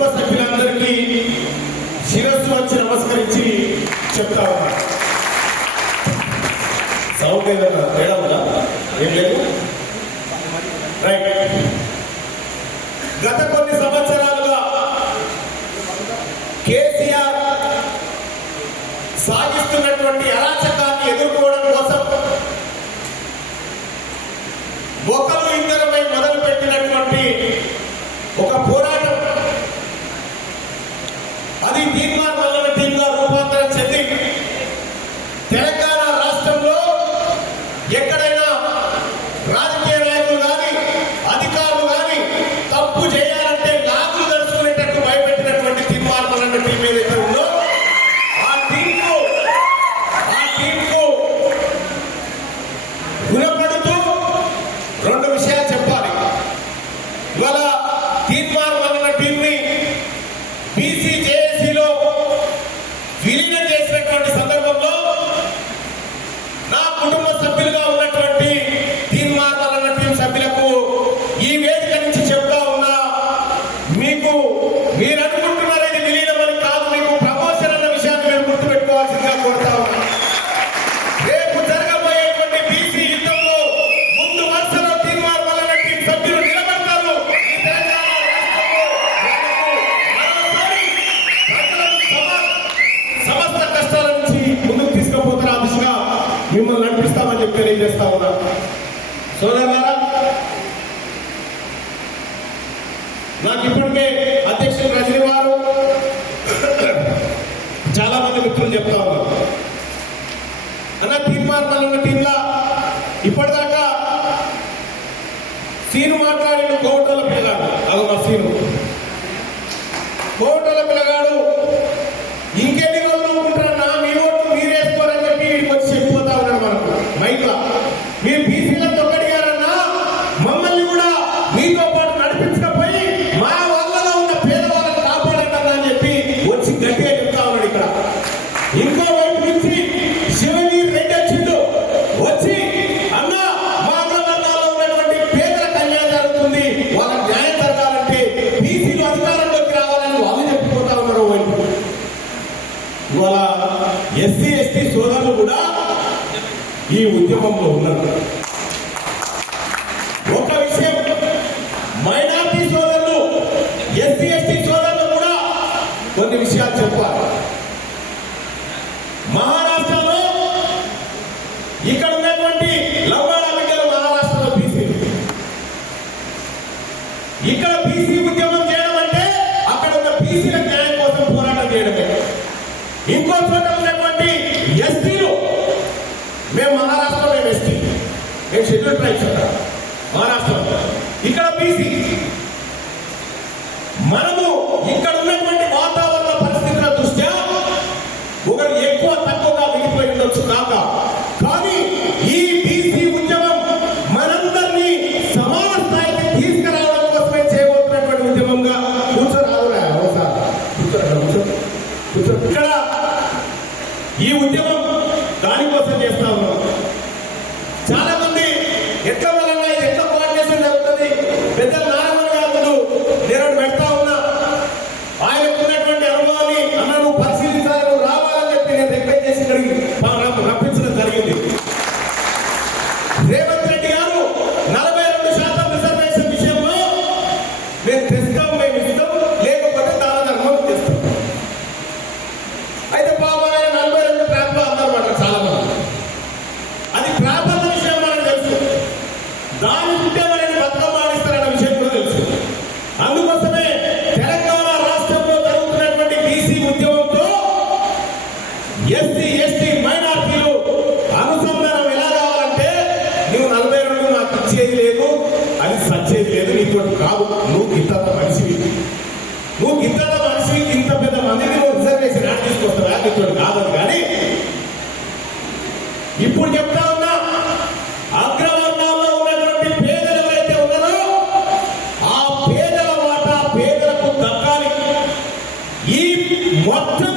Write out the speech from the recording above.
కుటుంబ సభ్యులందరికీ శిరస్సు వచ్చి నమస్కరించి చెప్తా ఉన్నా. సౌండ్ ఏదన్నా తేడా ఉందా? ఏం లేదు? రైట్ గత కొన్ని సంవత్సరాలుగా కేసీఆర్ సాగిస్తున్నటువంటి అరాచకాన్ని ఎదుర్కోవడం కోసం ఒకరు ఇద్దరమై మొదలు విలీనం చేసినటువంటి సందర్భంలో నా కుటుంబ సభ్యులుగా ఉన్నటువంటి నాకు ఇప్పటికే అధ్యక్షుడు రజనీ వారు చాలా మంది మిత్రులు చెప్తా ఉన్నారు. అన్న తీర్మానాలన్న టీంలా ఇప్పటిదాకా సీను మాట్లాడిన ఇంకో వైపు నుంచి శివగిరి రెడ్డి వచ్చిండు. వచ్చి అన్న మా అగ్రవర్ణాల్లో ఉన్నటువంటి పేదల కళ్యాణం జరుగుతుంది. వాళ్ళకి న్యాయం జరగాలంటే బీసీలు అధికారంలోకి రావాలని వాళ్ళు చెప్పిపోతా ఉన్నారు వైపు ఇవాళ ఎస్సీ ఎస్టీ సోదరులు కూడా ఈ ఉద్యమంలో ఉన్నారు. ఒక విషయం మైనార్టీ సోదరులు ఎస్సీ ఎస్టీ సోదరులు కూడా కొన్ని విషయాలు చెప్పాలి మహారాష్ట్రలో ఇక్కడ ఉన్నటువంటి లవ్వాడ బిడ్డలు మహారాష్ట్రలో బీసీలు ఇక్కడ బీసీ ఉద్యమం చేయడం అంటే అక్కడ ఉన్న బీసీల న్యాయం కోసం పోరాటం చేయడమే. ఇంకో చోట ఉన్నటువంటి ఎస్టీలు మేము మహారాష్ట్రలో మేము ఎస్టీ మేము షెడ్యూల్ ట్రైబ్స్ అక్కడ మహారాష్ట్రలో. ఇక్కడ బీసీ ఇక్కడ ఈ ఉద్యమం దానికోసం చేస్తా ఉన్నాం. చాలా మంది ఎట్లా బలంగా ఇది ఎట్లా కోఆర్డినేషన్ జరుగుతుంది? పెద్దలు దాని ఉంటే మనని బతుకమ్మ ఆడిస్తారన్న విషయం కూడా తెలుసు. అందుకోసమే తెలంగాణ రాష్ట్రంలో జరుగుతున్నటువంటి బీసీ ఉద్యమంతో ఎస్సీ ఎస్టీ మైనార్టీలు అనుసంధానం ఎలా కావాలంటే నువ్వు నలభై రెండు నాకు ఇచ్చేది లేదు అది సచ్చేది లేదు నీతో కాదు నువ్వు ఇంత మనిషివి. నువ్వు ఇంత మనిషివి ఇంత పెద్ద మందిని నువ్వు రిజర్వేషన్ యాడ్ తీసుకొస్తావా? నీతో కాదని కానీ ఇప్పుడు చెప్తా ఈ మొత్తం